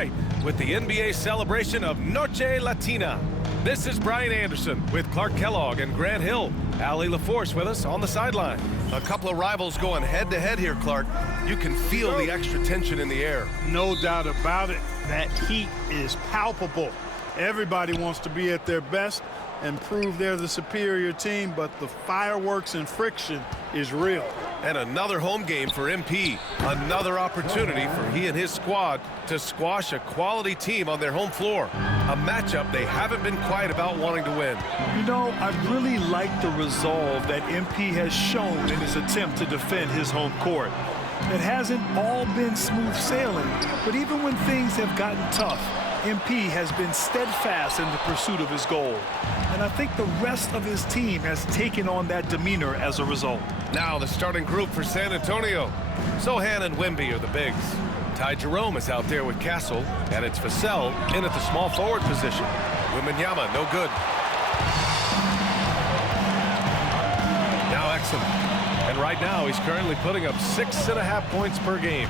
tonight with the NBA celebration of Noche Latina. This is Brian Anderson with Clark Kellogg and Grant Hill. Allie LaForce with us on the sideline. A couple of rivals going head-to-head here, Clark. You can feel the extra tension in the air. No doubt about it. That heat is palpable. Everybody wants to be at their best and prove they're the superior team, but the fireworks and friction is real. And another home game for MP. Another opportunity for he and his squad to squash a quality team on their home floor. A matchup they haven't been quiet about wanting to win. You know, I really like the resolve that MP has shown in his attempt to defend his home court. It hasn't all been smooth sailing, but even when things have gotten tough, MP has been steadfast in the pursuit of his goal. And I think the rest of his team has taken on that demeanor as a result. Now the starting group for San Antonio. Sohan and Wemby are the bigs. Ty Jerome is out there with Castle, and it's Vassell in at the small forward position. Wembanyama, no good. Now Exum. And right now he's currently putting up 6.5 points per game.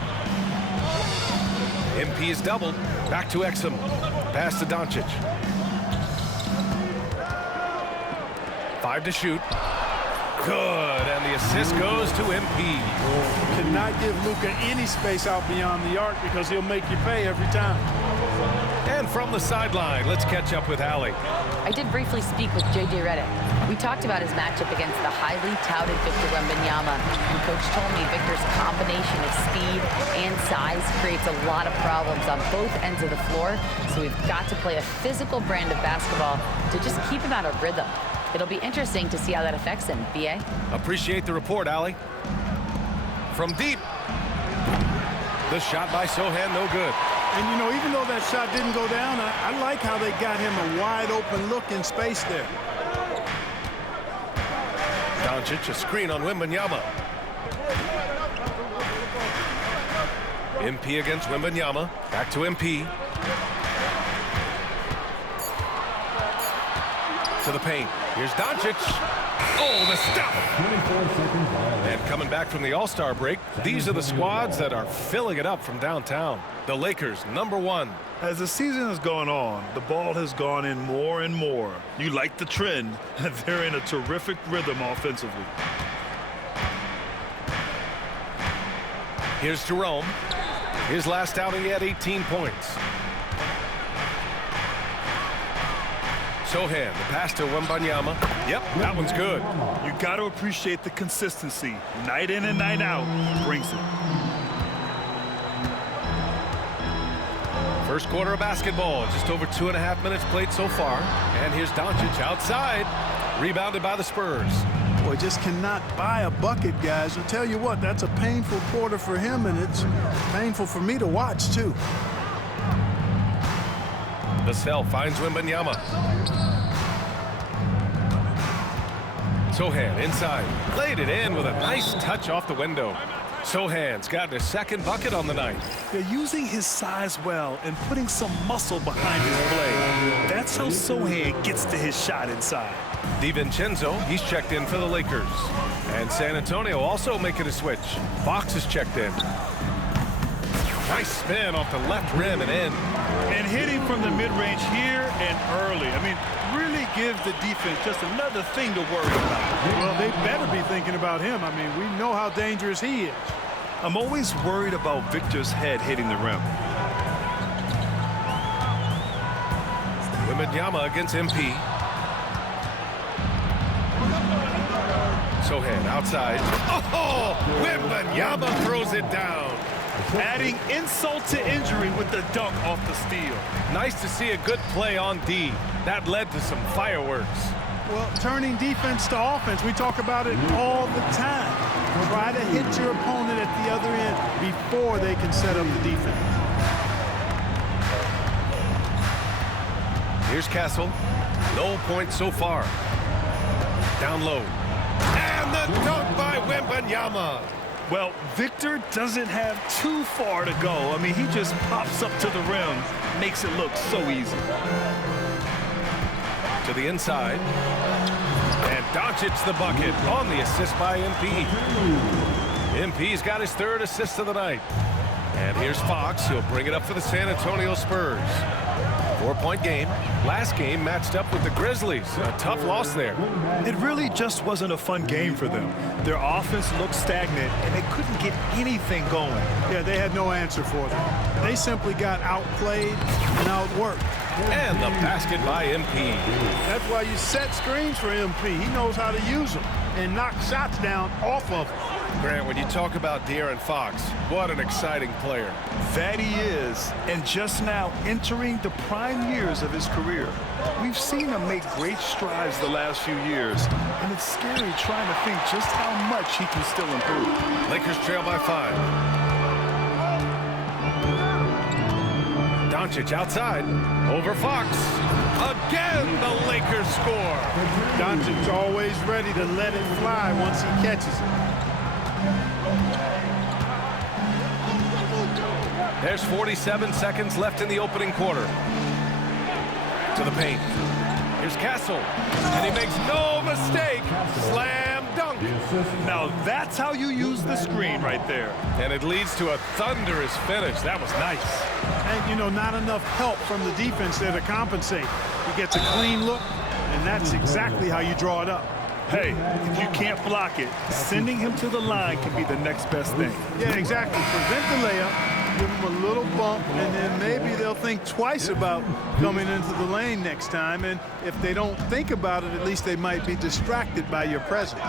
MP is doubled. Back to Exum. Pass to Doncic. 5 to shoot. Good, and the assist goes to MP. Cannot give Luka any space out beyond the arc because he'll make you pay every time. And from the sideline, let's catch up with Allie. I did briefly speak with J.J. Redick. We talked about his matchup against the highly touted Victor Wembanyama, and Coach told me Victor's combination of speed and size creates a lot of problems on both ends of the floor, so we've got to play a physical brand of basketball to just keep him out of rhythm. It'll be interesting to see how that affects him. B.A.? Appreciate the report, Allie. From deep. The shot by Sohan, no good. And, you know, even though that shot didn't go down, I like how they got him a wide-open look in space there. Doncic, a screen on Wembanyama. MP against Wembanyama. Back to MP. To the paint. Here's Doncic. Oh, the stop! And coming back from the All-Star break, these are the squads that are filling it up from downtown. The Lakers, #1. As the season has gone on, the ball has gone in more and more. You like the trend. They're in a terrific rhythm offensively. Here's Jerome. His last outing, he had 18 points. Sohan, the pass to Wembanyama. Yep, that one's good. You got to appreciate the consistency. Night in and night out, brings it. First quarter of basketball, just over 2.5 minutes played so far. And here's Doncic outside, rebounded by the Spurs. Boy, just cannot buy a bucket, guys. I'll tell you what, that's a painful quarter for him, and it's painful for me to watch, too. Vassell finds Wembanyama. Sohan inside. Laid it in with a nice touch off the window. Sohan's gotten his second bucket on the night. They're using his size well and putting some muscle behind his play. That's how Sohan gets to his shot inside. DiVincenzo, he's checked in for the Lakers. And San Antonio also making a switch. Fox is checked in. Nice spin off the left rim and in. And hitting from the mid-range here and early. I mean, really gives the defense just another thing to worry about. Well, they better be thinking about him. I mean, we know how dangerous he is. I'm always worried about Victor's head hitting the rim. Wembanyama against MP. Sohan outside. Oh, Wembanyama throws it down. Adding insult to injury with the dunk off the steal. Nice to see a good play on D. That led to some fireworks. Well, turning defense to offense, we talk about it all the time. Try to hit your opponent at the other end before they can set up the defense. Here's Castle. No points so far. Down low. And the dunk by Wembanyama. Well, Victor doesn't have too far to go. I mean, he just pops up to the rim, makes it look so easy. To the inside. And Doncic the bucket on the assist by MP. MP's got his third assist of the night. And here's Fox. He'll bring it up for the San Antonio Spurs. 4-point game. Last game matched up with the Grizzlies. A tough loss there. It really just wasn't a fun game for them. Their offense looked stagnant, and they couldn't get anything going. Yeah, they had no answer for them. They simply got outplayed and outworked. And the basket by MP. That's why you set screens for MP. He knows how to use them and knock shots down off of them. Grant, when you talk about De'Aaron Fox, what an exciting player. That he is, and just now entering the prime years of his career. We've seen him make great strides the last few years, and it's scary trying to think just how much he can still improve. Lakers trail by 5. Doncic outside, over Fox. Again, the Lakers score. Doncic's always ready to let it fly once he catches it. There's 47 seconds left in the opening quarter. To the paint. Here's Castle. And he makes no mistake. Slam dunk. Now that's how you use the screen right there. And it leads to a thunderous finish. That was nice. And, you know, not enough help from the defense there to compensate. He gets a clean look, and that's exactly how you draw it up. Hey, if you can't block it, sending him to the line can be the next best thing. Yeah, exactly. Prevent the layup, give him a little bump, and then maybe they'll think twice about coming into the lane next time. And if they don't think about it, at least they might be distracted by your presence.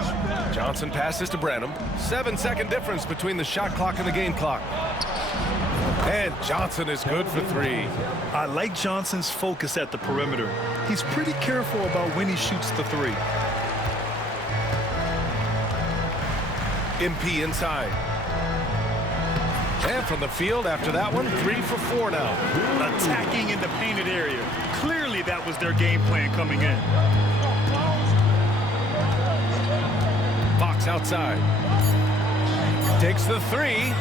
Johnson passes to Branham. 7-second difference between the shot clock and the game clock. And Johnson is good for 3. I like Johnson's focus at the perimeter. He's pretty careful about when he shoots the 3. MP inside. And from the field after that one, 3 for 4 now. Attacking in the painted area. Clearly that was their game plan coming in. Fox outside. Takes the 3.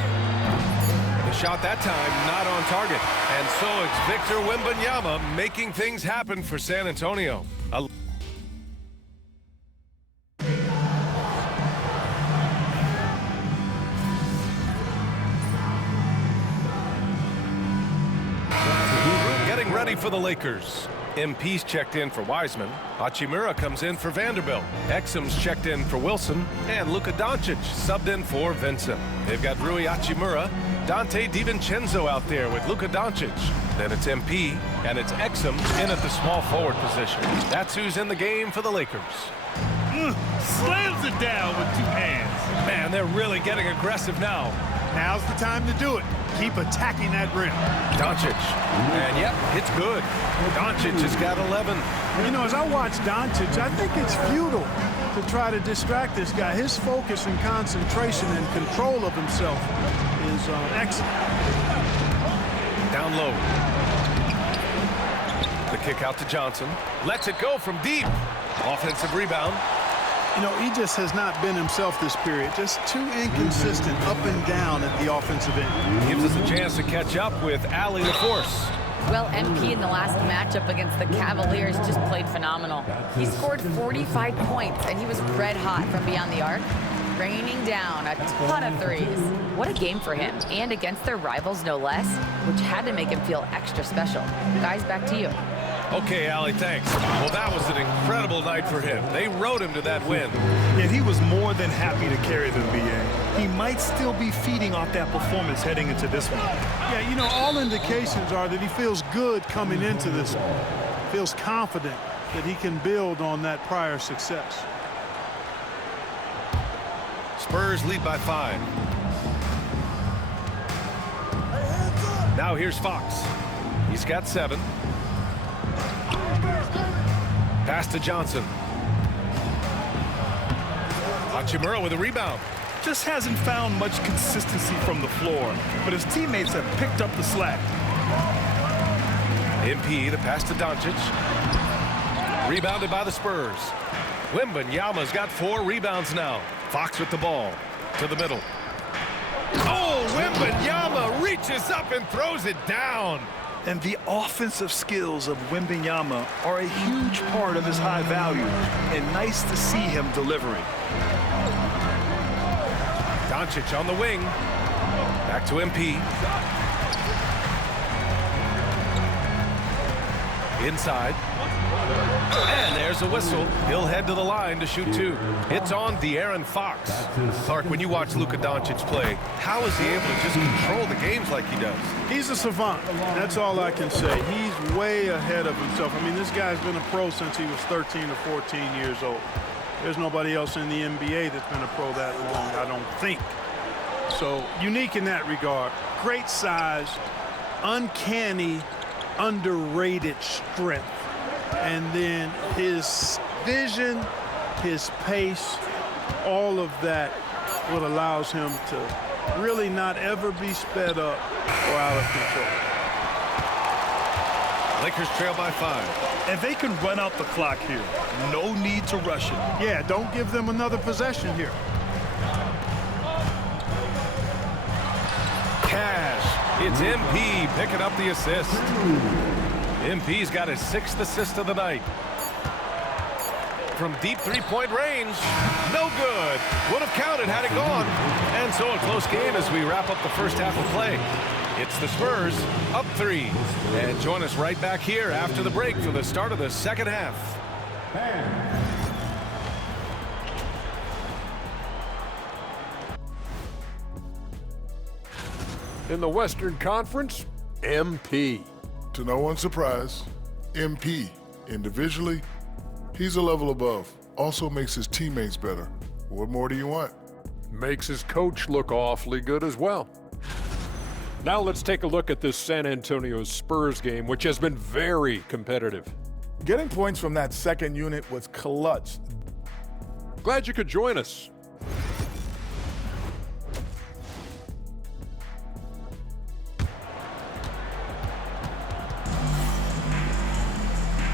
The shot that time not on target. And so it's Victor Wembanyama making things happen for San Antonio. Getting ready for the Lakers. MP's checked in for Wiseman. Hachimura comes in for Vanderbilt. Exum's checked in for Wilson. And Luka Doncic subbed in for Vincent. They've got Rui Hachimura, Dante DiVincenzo out there with Luka Doncic. Then it's MP, and it's Exum in at the small forward position. That's who's in the game for the Lakers. Slams it down with 2 hands. Man, they're really getting aggressive now. Now's the time to do it. Keep attacking that rim. Doncic. And yep, it's good. Doncic has got 11. You know, as I watch Doncic, I think it's futile to try to distract this guy. His focus and concentration and control of himself is excellent. Down low. The kick out to Johnson. Lets it go from deep. Offensive rebound. You know, he just has not been himself this period. Just too inconsistent up and down at the offensive end. Gives us a chance to catch up with Allie LaForce. Well, MP in the last matchup against the Cavaliers just played phenomenal. He scored 45 points, and he was red hot from beyond the arc, raining down a ton of threes. What a game for him, and against their rivals, no less, which had to make him feel extra special. Guys, back to you. Okay, Allie, thanks. Well, that was an incredible night for him. They rode him to that win. Yet he was more than happy to carry them, BA. He might still be feeding off that performance heading into this one. Yeah, you know, all indications are that he feels good coming into this one. Feels confident that he can build on that prior success. Spurs lead by 5. Now here's Fox. He's got 7. Pass to Johnson. Hachimura with a rebound. Just hasn't found much consistency from the floor, but his teammates have picked up the slack. MP, the pass to Doncic. Rebounded by the Spurs. Wembanyama's got 4 rebounds now. Fox with the ball. To the middle. Oh, Wembanyama reaches up and throws it down. And the offensive skills of Wembanyama are a huge part of his high value, and nice to see him delivering. Doncic on the wing. Back to MP. Inside. And there's a whistle. He'll head to the line to shoot 2. It's on De'Aaron Fox. Clark, when you watch Luka Doncic play, how is he able to just control the games like he does? He's a savant. That's all I can say. He's way ahead of himself. I mean, this guy's been a pro since he was 13 or 14 years old. There's nobody else in the NBA that's been a pro that long, I don't think. So unique in that regard. Great size, uncanny, underrated strength. And then his vision, his pace, all of that what allows him to really not ever be sped up or out of control. Lakers trail by 5. And they can run out the clock here. No need to rush it. Yeah, don't give them another possession here. Cash. It's MP picking up the assist. MP's got his 6th assist of the night. From deep three-point range, no good. Would have counted had it gone. And so a close game as we wrap up the first half of play. It's the Spurs up 3. And join us right back here after the break for the start of the second half. In the Western Conference, MP. To no one's surprise, MP, individually, he's a level above. Also makes his teammates better. What more do you want? Makes his coach look awfully good as well. Now let's take a look at this San Antonio Spurs game, which has been very competitive. Getting points from that second unit was clutch. Glad you could join us.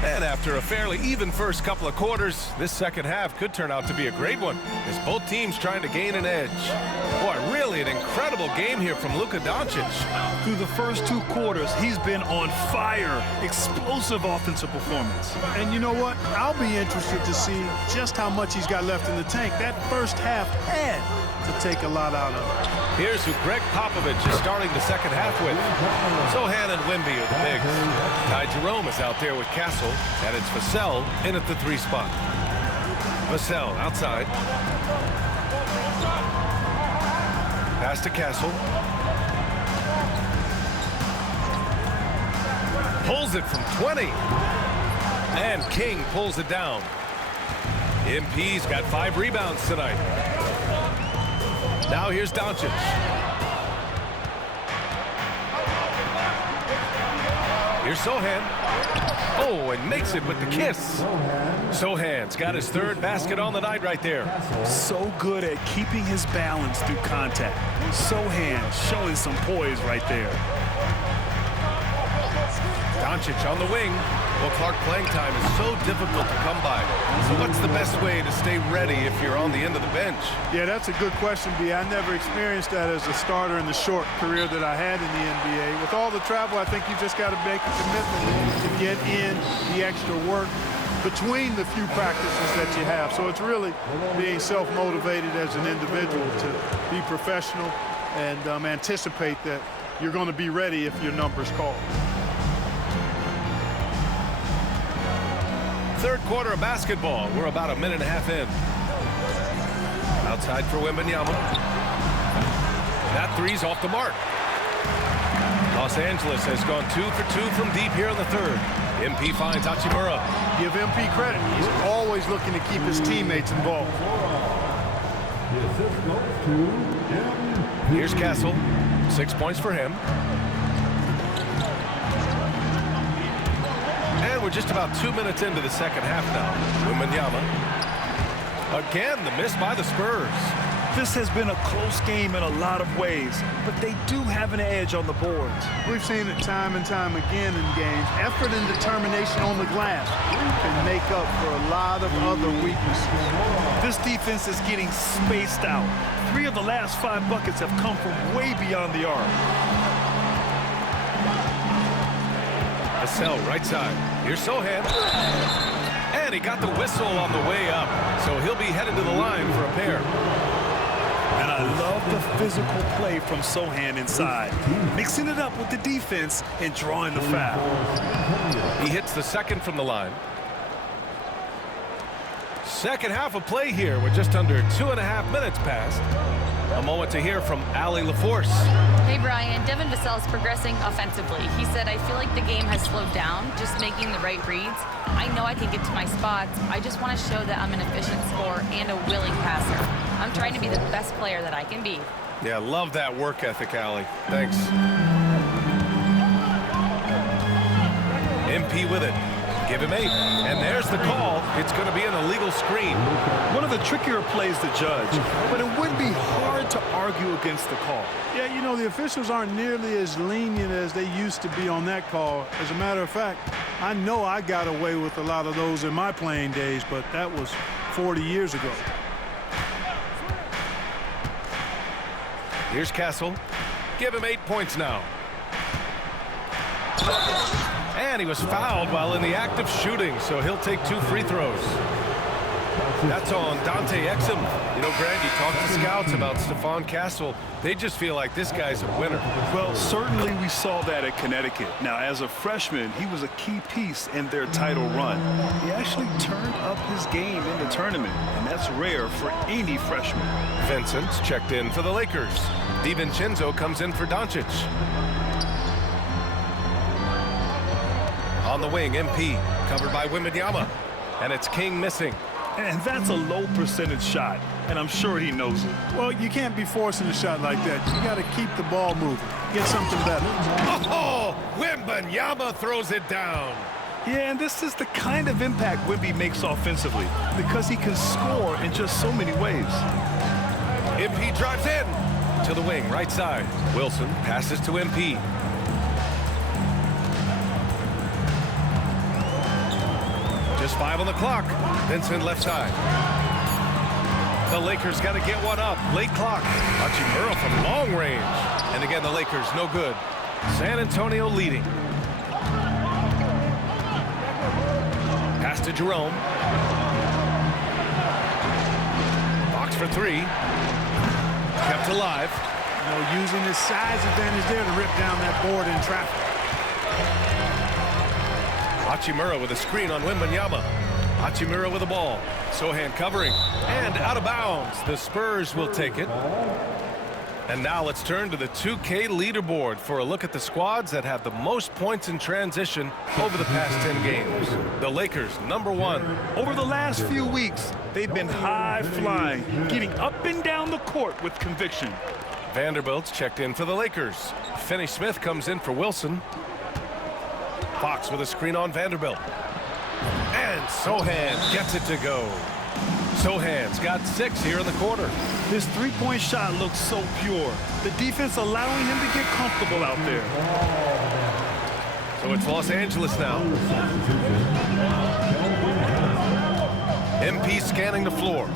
And after a fairly even first couple of quarters, this second half could turn out to be a great one as both teams trying to gain an edge. Boy, really an incredible game here from Luka Doncic. Through the first 2 quarters, he's been on fire. Explosive offensive performance. And you know what? I'll be interested to see just how much he's got left in the tank. That first half had to take a lot out of it. Here's who Greg Popovich is starting the second half with. Sohan and Wemby are the bigs. Ty Jerome is out there with Castle, and it's Vassell in at the 3 spot. Vassell outside. Pass to Castle. Pulls it from 20. And King pulls it down. MP's got 5 rebounds tonight. Now here's Doncic. Here's Sohan. Oh, and makes it with the kiss. Sohan's got his 3rd basket on the night right there. So good at keeping his balance through contact. Sohan showing some poise right there. Doncic on the wing. Well, Clark, playing time is so difficult to come by. So what's the best way to stay ready if you're on the end of the bench? Yeah, that's a good question, B. I never experienced that as a starter in the short career that I had in the NBA. With all the travel, I think you just got to make a commitment to get in the extra work between the few practices that you have. So it's really being self-motivated as an individual to be professional and anticipate that you're going to be ready if your number's called. Third quarter of basketball. We're about a minute and a half in. Outside for Wembanyama. That 3's off the mark. Los Angeles has gone 2 for 2 from deep here in the 3rd. MP finds Hachimura. Give MP credit. He's always looking to keep his teammates involved. Here's Castle. 6 points for him. And we're just about 2 minutes into the second half now. Wembanyama. Again, the miss by the Spurs. This has been a close game in a lot of ways, but they do have an edge on the boards. We've seen it time and time again in games. Effort and determination on the glass can make up for a lot of other weaknesses. This defense is getting spaced out. 3 of the last 5 buckets have come from way beyond the arc. Vassell, right side. Here's Sohan. And he got the whistle on the way up, so he'll be headed to the line for a pair. And I love the physical play from Sohan inside, mixing it up with the defense and drawing the foul. He hits the second from the line. Second half of play here with just under 2.5 minutes passed. A moment to hear from Allie LaForce. Hey, Brian. Devin Vassell is progressing offensively. He said, I feel like the game has slowed down, just making the right reads. I know I can get to my spots. I just want to show that I'm an efficient scorer and a willing passer. I'm trying to be the best player that I can be. Yeah, love that work ethic, Allie. Thanks. MP with it. Give him 8. And there's the call. It's going to be an illegal screen. One of the trickier plays to judge, but it would be hard to argue against the call. Yeah, you know, the officials aren't nearly as lenient as they used to be on that call. As a matter of fact, I know I got away with a lot of those in my playing days, but that was 40 years ago. Here's Castle. Give him 8 points now. And he was fouled while in the act of shooting, so he'll take 2 free throws. That's on Dante Exum. You know, Grant, you talked to scouts about Stephon Castle. They just feel like this guy's a winner. Well, certainly we saw that at Connecticut. Now, as a freshman, he was a key piece in their title run. He actually turned up his game in the tournament, and that's rare for any freshman. Vincent's checked in for the Lakers. DiVincenzo comes in for Doncic. On the wing, MP, covered by Wembanyama. And it's King missing. And that's a low percentage shot, and I'm sure he knows it. Well, you can't be forcing a shot like that. You got to keep the ball moving. Get something better. Oh, Wembanyama throws it down. Yeah, and this is the kind of impact Wemby makes offensively because he can score in just so many ways. MP drives in to the wing, right side. Wilson passes to MP. Just 5 on the clock. Vincent left side. The Lakers got to get one up. Late clock. Hachimura from long range. And again, the Lakers no good. San Antonio leading. Pass to Jerome. Fox for 3. Kept alive. You know, using his size advantage there to rip down that board in traffic. Hachimura with a screen on Wembanyama. Hachimura with the ball. Sohan covering. And out of bounds. The Spurs will take it. And now let's turn to the 2K leaderboard for a look at the squads that have the most points in transition over the past 10 games. The Lakers, #1. Over the last few weeks, they've been high-flying, getting up and down the court with conviction. Vanderbilt's checked in for the Lakers. Finney-Smith comes in for Wilson. Fox with a screen on Vanderbilt. And Sohan gets it to go. Sohan's got 6 here in the quarter. His three-point shot looks so pure. The defense allowing him to get comfortable out there. So it's Los Angeles now. MP scanning the floor.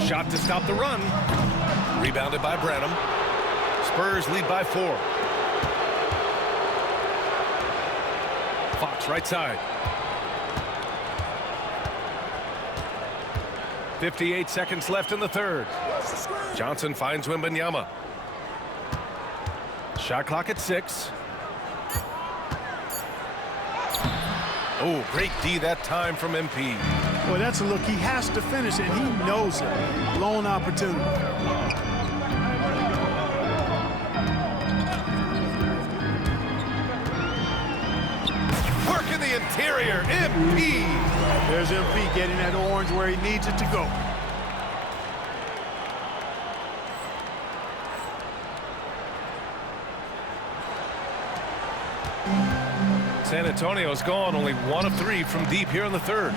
Shot to stop the run. Rebounded by Branham. Spurs lead by 4. Fox right side. 58 seconds left in the third. Johnson finds Wembanyama. Shot clock at 6. Oh, great D that time from MP. Boy, that's a look. He has to finish it, and he knows it. Blown opportunity. Work in the interior, MP. There's MP getting that orange where he needs it to go. San Antonio's gone only 1 of 3 from deep here in the third.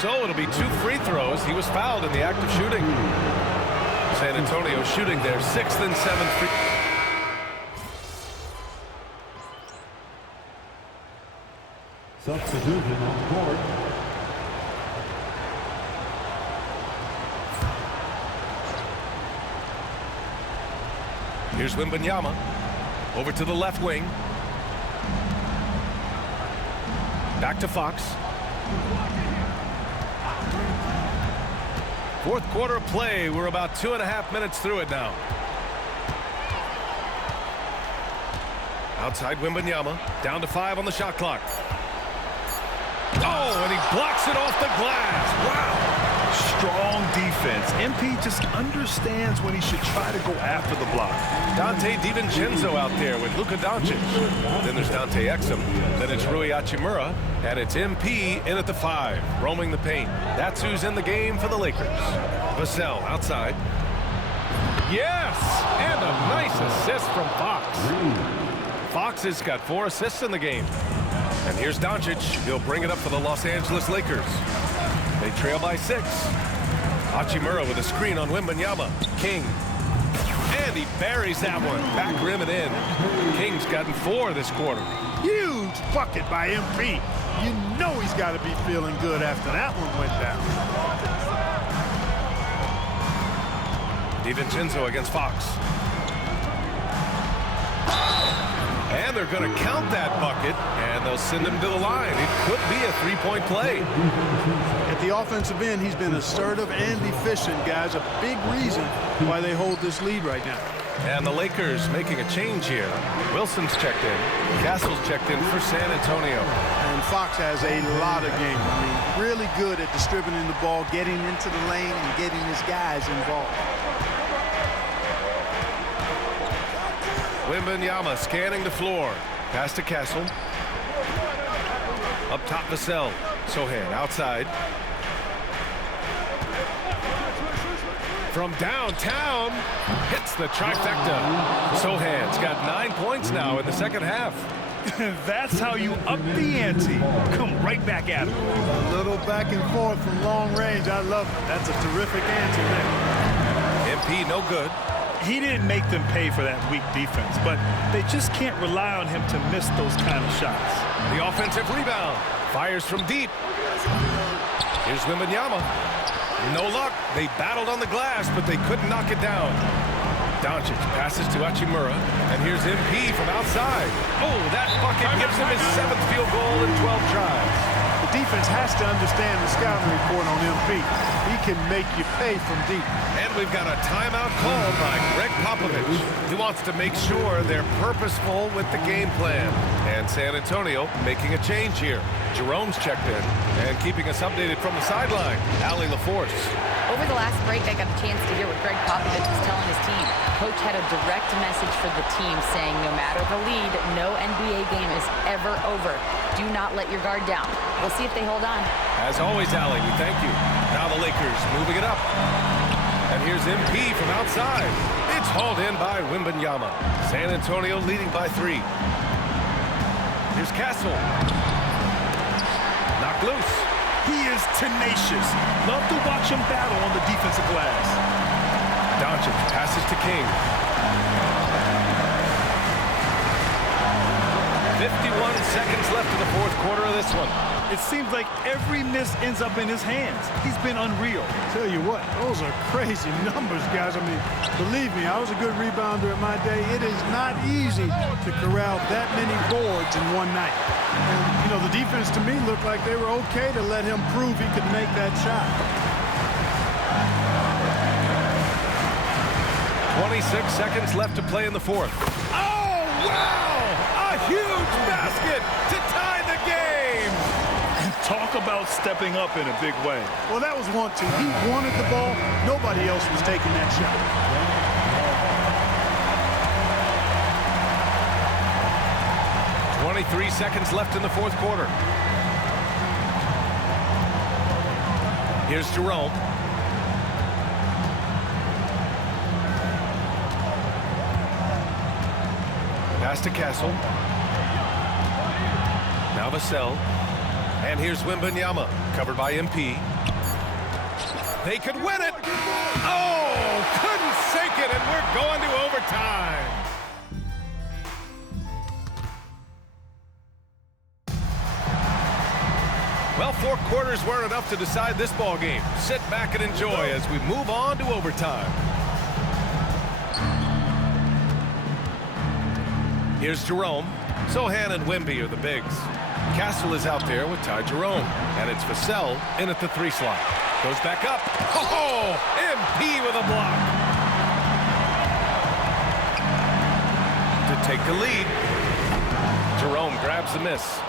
So it'll be 2 free throws. He was fouled in the act of shooting. San Antonio shooting their 6th and 7th free. Substitution on court. Here's Wembanyama. Over to the left wing. Back to Fox. Fourth quarter of play. We're about 2.5 minutes through it now. Outside Wembanyama, down to 5 on the shot clock. Oh, and he blocks it off the glass. Wow. Strong defense. MP just understands when he should try to go after the block. Dante DiVincenzo out there with Luka Doncic. Then there's Dante Exum. Then it's Rui Hachimura. And it's MP in at the 5, roaming the paint. That's who's in the game for the Lakers. Vassell outside. Yes! And a nice assist from Fox. Fox has got 4 assists in the game. And here's Doncic. He'll bring it up for the Los Angeles Lakers. They trail by 6. Hachimura with a screen on Wembanyama. King. And he buries that one. Back rim and in. King's gotten 4 this quarter. Huge bucket by MP. You know he's got to be feeling good after that one went down. DiVincenzo against Fox. And they're going to count that bucket, and they'll send him to the line. It could be a 3-point play. At the offensive end, he's been assertive and efficient, guys. A big reason why they hold this lead right now. And the Lakers making a change here. Wilson's checked in. Castle's checked in for San Antonio. And Fox has a lot of game. I mean, really good at distributing the ball, getting into the lane, and getting his guys involved. Wembanyama scanning the floor. Pass to Castle. Up top, Vassell. Sohan outside. From downtown, hits the trifecta. Sohan's got 9 points now in the second half. That's how you up the ante. Come right back at him. A little back and forth from long range. I love it. That's a terrific answer there. MP no good. He didn't make them pay for that weak defense, but they just can't rely on him to miss those kind of shots. The offensive rebound. Fires from deep. Here's Wembanyama. No luck. They battled on the glass, but they couldn't knock it down. Doncic passes to Hachimura, and here's MP from outside. Oh, that bucket gives him his 7th field goal in 12 tries. The defense has to understand the scouting report on MP. He can make you pay from deep. And we've got a timeout called by Greg Popovich. He wants to make sure they're purposeful with the game plan. And San Antonio making a change here. Jerome's checked in and keeping us updated from the sideline. Allie LaForce. Over the last break, I got a chance to hear what Greg Popovich was telling his team. Coach had a direct message for the team saying no matter the lead, no NBA game is ever over. Do not let your guard down. We'll see if they hold on. As always, Allie, we thank you. Now the Lakers moving it up. And here's MP from outside. It's hauled in by Wembanyama. San Antonio leading by 3. Here's Castle. Knocked loose. He is tenacious. Love to watch him battle on the defensive glass. Doncic passes to King. 51 seconds left in the fourth quarter of this one. It seems like every miss ends up in his hands. He's been unreal. Tell you what, those are crazy numbers, guys. I mean, believe me, I was a good rebounder in my day. It is not easy to corral that many boards in one night. And, you know, the defense to me looked like they were okay to let him prove he could make that shot. 26 seconds left to play in the fourth. Oh, wow! A huge basket to tie the game! Talk about stepping up in a big way. Well, that was 1-2. He wanted the ball. Nobody else was taking that shot. .23 seconds left in the fourth quarter. Here's Jerome. Pass to Castle. Now Vassell. And here's Wembanyama, covered by MP. They could win it! Oh, couldn't sink it, and we're going to overtime. Well, 4 quarters weren't enough to decide this ball game. Sit back and enjoy as we move on to overtime. Here's Jerome. Sohan and Wemby are the bigs. Castle is out there with Ty Jerome, and it's Vassell in at the 3 slot. Goes back up. Oh, MP with a block. To take the lead. Jerome grabs the miss.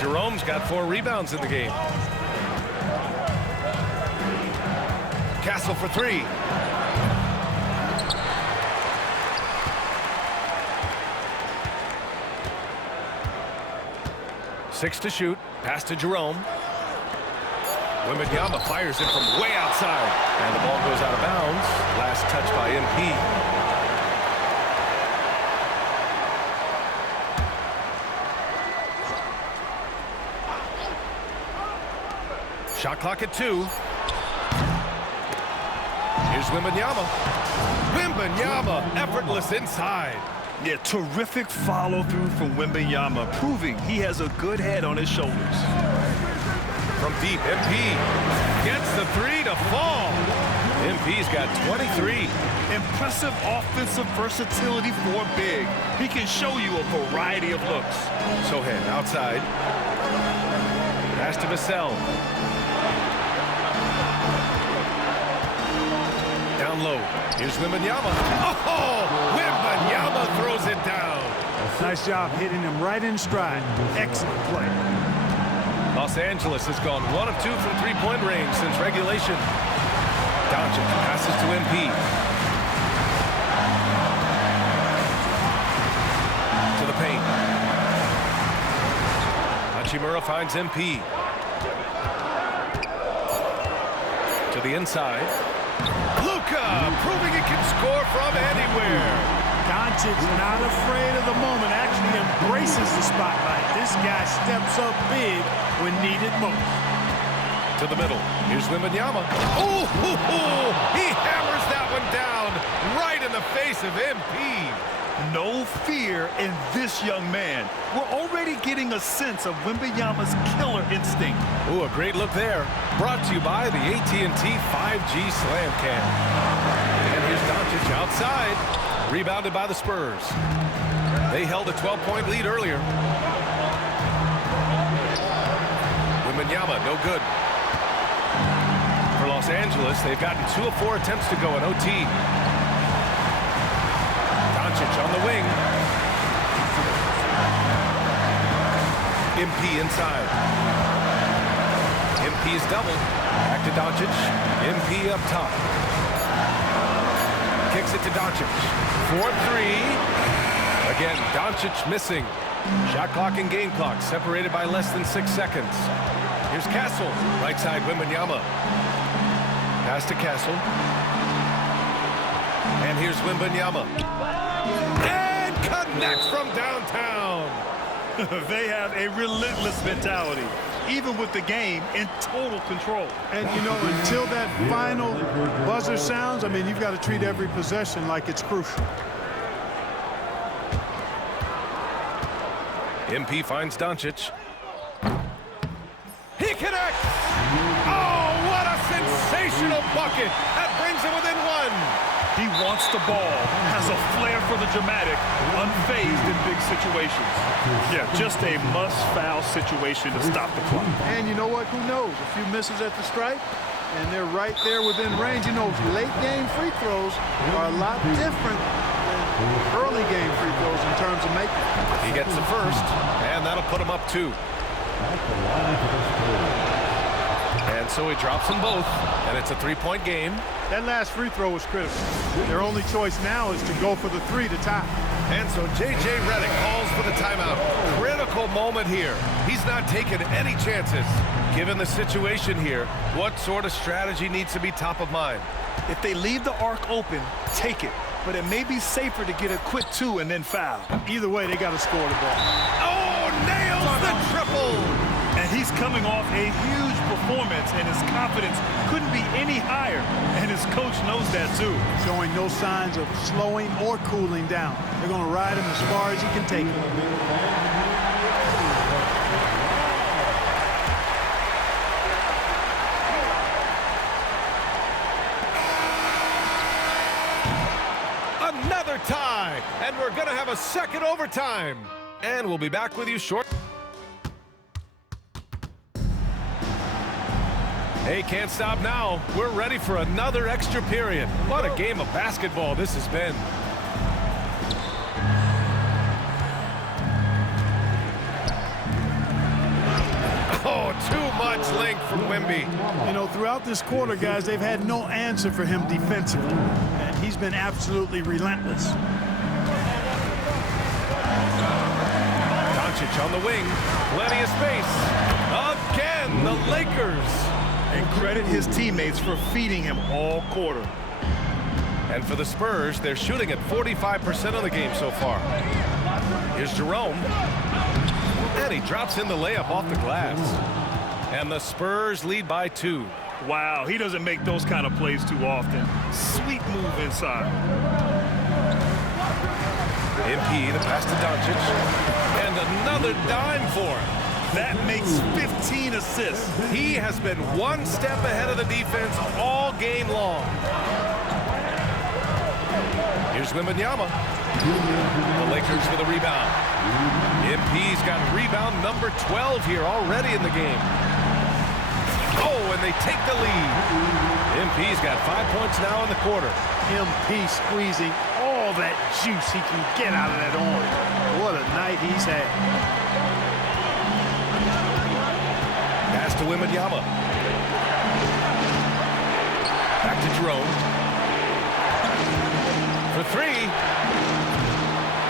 Jerome's got 4 rebounds in the game. Castle for 3. Six to shoot. Pass to Jerome. Wembanyama fires it from way outside. And the ball goes out of bounds. Last touch by MP. Shot clock at 2. Here's Wembanyama. Wembanyama, effortless inside. Yeah, terrific follow-through from Wembanyama, proving he has a good head on his shoulders. From deep, MP gets the 3 to fall. MP's got 23. Impressive offensive versatility for a big. He can show you a variety of looks. Sohan outside. Pass to Vassell. Down low. Here's Wembanyama. Oh, Wembanyama throws it down. Nice job hitting him right in stride. Excellent play. Los Angeles has gone 1 of 2 from three-point range since regulation. Doncic passes to MP. To the paint. Hachimura finds MP. To the inside. Luka proving he can score from anywhere. Doncic not afraid of the moment, actually embraces the spotlight. This guy steps up big when needed most. To the middle. Here's Wembanyama. Oh, he hammers that one down right in the face of MP. No fear in this young man. We're already getting a sense of Wembanyama's killer instinct. Ooh, a great look there. Brought to you by the AT&T 5G Slam Cam. And here's Doncic outside. Rebounded by the Spurs. They held a 12-point lead earlier. Wembanyama, no good. For Los Angeles, they've gotten 2 of 4 attempts to go in OT. Doncic on the wing. MP inside. MP's double. Back to Doncic. MP up top. Kicks it to Doncic. 4-3. Again, Doncic missing. Shot clock and game clock separated by less than 6 seconds. Here's Castle. Right side, Wembanyama. Pass to Castle. And here's Wembanyama. And connects from downtown. They have a relentless mentality, even with the game in total control. And, you know, until that final buzzer sounds, I mean, you've got to treat every possession like it's crucial. MP finds Doncic. He connects! Oh, what a sensational bucket! That brings him within 1. He wants the ball, has a flair for the dramatic, unfazed in big situations. Yeah, just a must-foul situation to stop the clock. And you know what? Who knows? A few misses at the stripe, and they're right there within range. You know, late-game free throws are a lot different than early-game free throws in terms of making. He gets the first, and that'll put him up 2. And so he drops them both, and it's a 3-point game. That last free throw was critical. Their only choice now is to go for the 3 to tie. And so J.J. Redick calls for the timeout. Critical moment here. He's not taking any chances. Given the situation here, what sort of strategy needs to be top of mind? If they leave the arc open, take it. But it may be safer to get a quick 2 and then foul. Either way, they got to score the ball. Oh, nails the triple! And he's coming off a huge performance, and his confidence couldn't be any higher. And his coach knows that, too. Showing no signs of slowing or cooling down. They're going to ride him as far as he can take him. Another tie, and we're going to have a second overtime. And we'll be back with you shortly. Hey, can't stop now. We're ready for another extra period. What a game of basketball this has been. Oh, too much length from Wemby. You know, throughout this quarter, guys, they've had no answer for him defensively. And he's been absolutely relentless. Doncic on the wing. Plenty of space. Again, the Lakers. And credit his teammates for feeding him all quarter. And for the Spurs, they're shooting at 45% of the game so far. Here's Jerome. And he drops in the layup off the glass. And the Spurs lead by 2. Wow, he doesn't make those kind of plays too often. Sweet move inside. MP, the pass to Doncic. And another dime for him. That makes 15 assists. He has been one step ahead of the defense all game long. Here's Wembanyama. The Lakers with a rebound. MP's got rebound number 12 here already in the game. Oh, and they take the lead. MP's got 5 points now in the quarter. MP squeezing all that juice he can get out of that orange. What a night he's had. Pass to Wembanyama. Back to Jerome. For 3.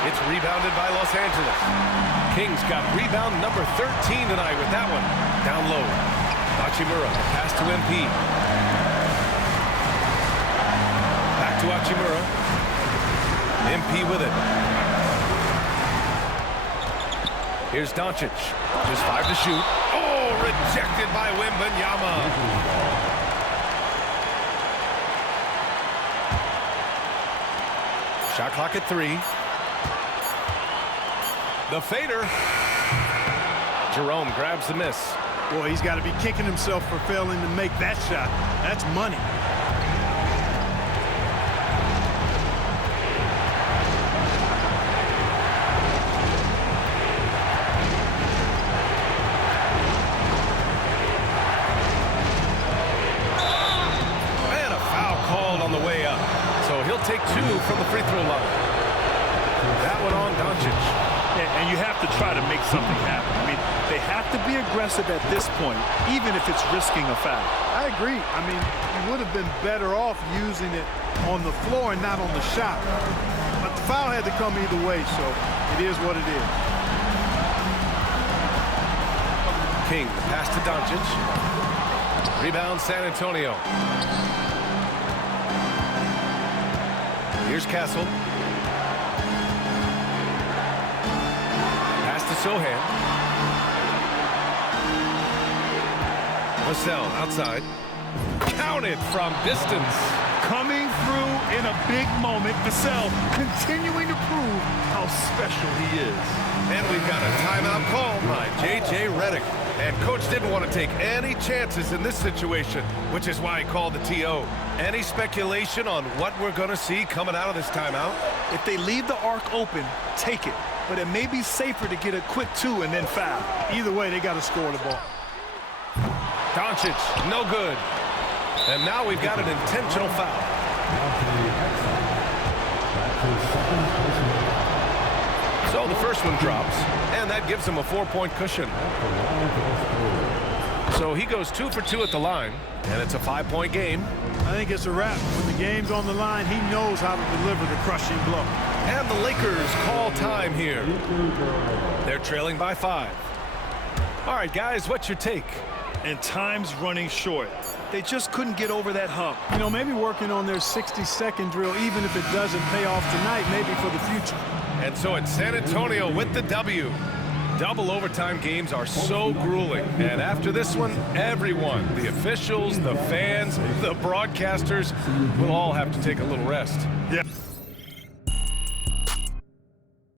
It's rebounded by Los Angeles. Kings got rebound number 13 tonight with that one. Down low. Hachimura. Pass to MP. Back to Hachimura. MP with it. Here's Doncic. Just 5 to shoot. Oh, rejected by Wembanyama. Shot clock at 3. The fader. Jerome grabs the miss. Boy, he's got to be kicking himself for failing to make that shot. That's money. And a foul called on the way up. So he'll take 2 from the free throw line. That one on Doncic. And you have to try to make something happen. I mean, they have to be aggressive at this point, even if it's risking a foul. I agree. I mean, you would have been better off using it on the floor and not on the shot. But the foul had to come either way, so it is what it is. King, the pass to Doncic. Rebound San Antonio. Here's Castle. Pass to Sohan. Vassell outside. Counted from distance. Coming through in a big moment. Vassell continuing to prove how special he is. And we've got a timeout called by J.J. Redick. And coach didn't want to take any chances in this situation, which is why he called the TO. Any speculation on what we're going to see coming out of this timeout? If they leave the arc open, take it. But it may be safer to get a quick 2 and then foul. Either way, they got to score the ball. Doncic, no good. And now we've got an intentional foul. So the first one drops, and that gives him a 4-point cushion. So he goes 2 for 2 at the line, and it's a 5-point game. I think it's a wrap. When the game's on the line, he knows how to deliver the crushing blow. And the Lakers call time here. They're trailing by 5. All right, guys, what's your take? And time's running short. They just couldn't get over that hump. You know, maybe working on their 60-second drill, even if it doesn't pay off tonight, maybe for the future. And so it's San Antonio with the W. Double overtime games are so grueling. And after this one, everyone, the officials, the fans, the broadcasters, will all have to take a little rest. Yeah.